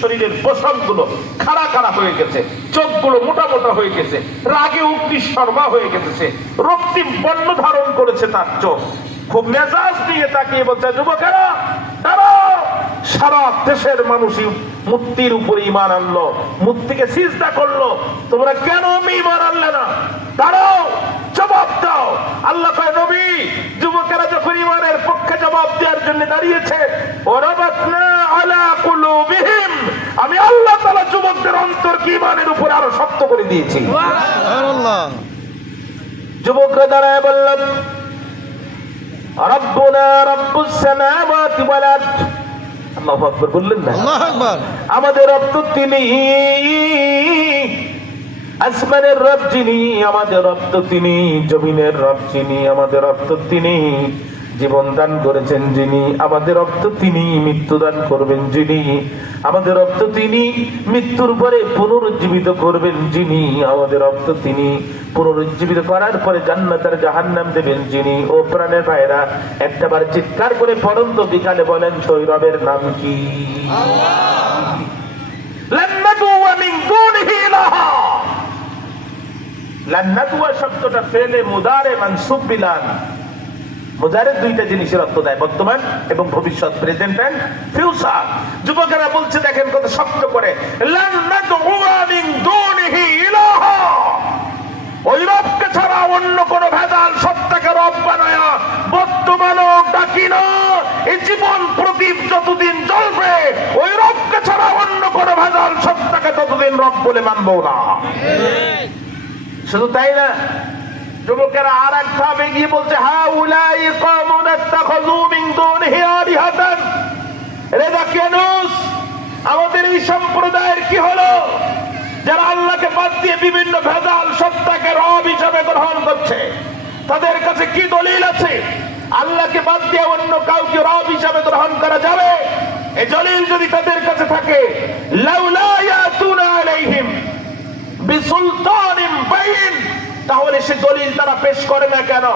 শরীরের খাড়া খাড়া হয়ে গেছে মোটা মোটা হয়ে গেছে, রাগে শর্মা হয়ে গেছে, রক্তিম ধারণ করেছে তার চোখ। খুব মেজাজ তাকিয়ে বলছে, যুবকেরা সারা দেশের মূর্তির উপর ইমান আনলো, মূর্তিকে সিজদা করল। তোমরা কেন আমি ইমান আনলে না? দাঁড়াও, জবাব দাও। আল্লাহ নবী, যুবকেরা যখন ইমানের পক্ষে জবাব দেওয়ার জন্য দাঁড়িয়েছে, ওরাবাতনা আলা কুলুবিহিম। আমি আল্লাহ তাআলা যুবকদের অন্তর কি ইমানের উপরে আরও শক্ত করে দিয়েছি। যুবকরা দাঁড়ায় বললাম রব্বুনা রব্বুস সামাওয়াতি ওয়াল আরদ। আল্লাহু আকবার বললেন না। আল্লাহু আকবার। আমাদের রব তো তিনি আসমানের রব যিনি আমাদের রব তো তিনি জমিনের রব যিনি আমাদের রব তো তিনি। জীবন দান করেছেন যিনি, আমাদের রক্ত তিনি মৃত্যু দান করবেন যিনি, আমাদের রক্ত তিনি মৃত্যুর পরে পুনরুজ্জীবিত করবেন যিনি, আমাদের রক্ত তিনি পুনরুজ্জীবিত করার পরে জান্নাতের জাহান নাম দেবেন যিনি। ও প্রাণের ভাইরা একটাবার চিৎকার করে পরন্ত বিকালে বলেন, সৈরবের নাম কি? শব্দটা ফেলে মুদারে মানসুব বিলান মোজারের দুইটা জিনিসের অর্থ দেয় বর্তমান এবং ভবিষ্যৎ প্রেজেন্ট অ্যান্ড ফিউচার যুবকেরা বলছে দেখেন কত শক্ত করে ওই রবকে ছাড়া অন্য কোন ভেজাল সত্তাকে রব বানায়া বর্তমানও ডাকি না। এই জীবন প্রদীপ যতদিন জ্বলবে ওই রবকে ছাড়া অন্য কোন ভেজাল সত্তাকে ততদিন রব বলে মানবো না। শুধু তাই না যুবকেরা আর এক ধাপে গিয়ে বলছে হা উলাই কমন মিন রে দাকিয়ানুস আমাদের এই সম্প্রদায়ের কি হলো? যারা আল্লাহকে বাদ দিয়ে বিভিন্ন ভেজাল সত্তাকে রব হিসাবে গ্রহণ করছে, তাদের কাছে কি দলিল আছে? আল্লাহকে বাদ দিয়ে অন্য কাউকে রব হিসাবে গ্রহণ করা যাবে? এই দলিল যদি তাদের কাছে থাকে, লাউলা ইয়াতুনা আলাইহিম বাইন তাহলে সে দলিল তারা পেশ করে না কেন?